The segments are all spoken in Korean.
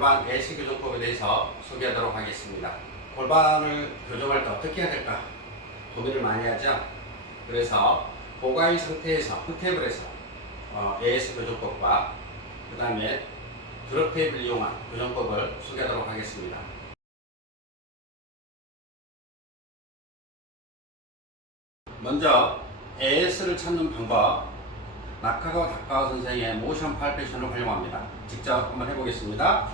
골반 AS 교정법에 대해서 소개하도록 하겠습니다. 골반을 교정할 때 어떻게 해야 될까 고민을 많이 하죠. 그래서 고가의 상태에서 턴테이블에서 AS 교정법과 그 다음에 드롭 테이블을 이용한 교정법을 소개하도록 하겠습니다. 먼저 AS를 찾는 방법, 나카가와 다카와 선생의 모션 팔페이션을 활용합니다. 직접 한번 해보겠습니다.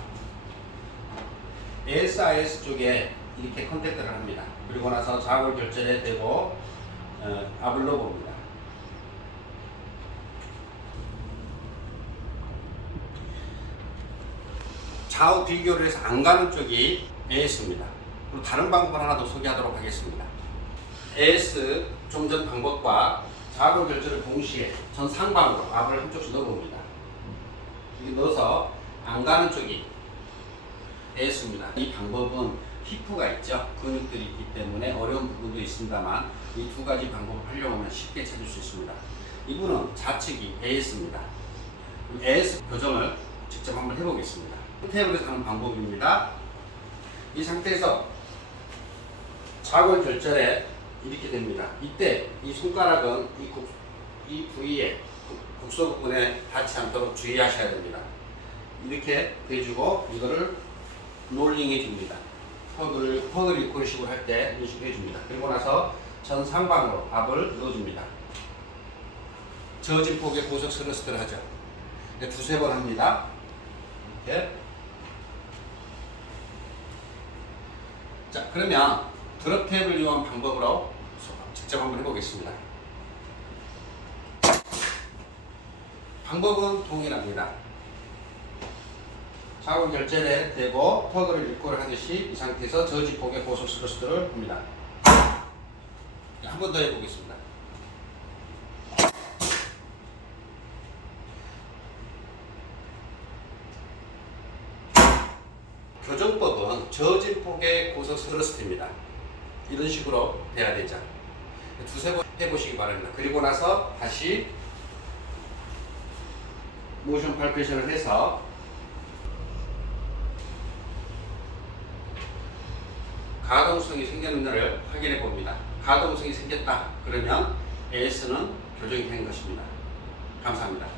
ASIS 쪽에 이렇게 컨택트를 합니다. 그리고 나서 좌골 결절에 대고 압을 넣어봅니다. 좌우 비교를 해서 안 가는 쪽이 AS입니다. 그리고 다른 방법을 하나 더 소개하도록 하겠습니다. AS 좀 전 방법과 좌골 결절을 동시에 전 상방으로 압을 한쪽씩 넣어봅니다. 이렇게 넣어서 안 가는 쪽이 AS입니다. 이 방법은 히프가 있죠. 근육들이 있기 때문에 어려운 부분도 있습니다만 이 두 가지 방법을 활용하면 쉽게 찾을 수 있습니다. 이분은 좌측이 AS입니다. AS 교정을 직접 한번 해보겠습니다. 테이블에서 하는 방법입니다. 이 상태에서 좌골 결절에 이렇게 됩니다. 이때 이 손가락은 이 부위에 국소 부분에 닿지 않도록 주의하셔야 됩니다. 이렇게 대주고 이거를 롤링 해줍니다. 퍽을 리콜식으로 할 때 이런 식으로 해줍니다. 그리고 나서 전 상방으로 압을 넣어줍니다. 저어진 폭의 고속 스러스트를 하죠. 두세 번 합니다. 이렇게. 자, 그러면 드롭 테이블을 이용한 방법으로 직접 한번 해보겠습니다. 방법은 동일합니다. 좌골 결절에 대고 턱을 일골 하듯이 이 상태에서 저지폭의 고속 스러스트를 합니다. 한 번 더 해보겠습니다. 교정법은 저진 폭의 고속 스러스트입니다. 이런 식으로 돼야 되죠. 두세 번 해보시기 바랍니다. 그리고 나서 다시 모션 팔페이션을 해서 가동성이 생겼는지를 확인해 봅니다. 가동성이 생겼다 그러면 AS는 교정이 된 것입니다. 감사합니다.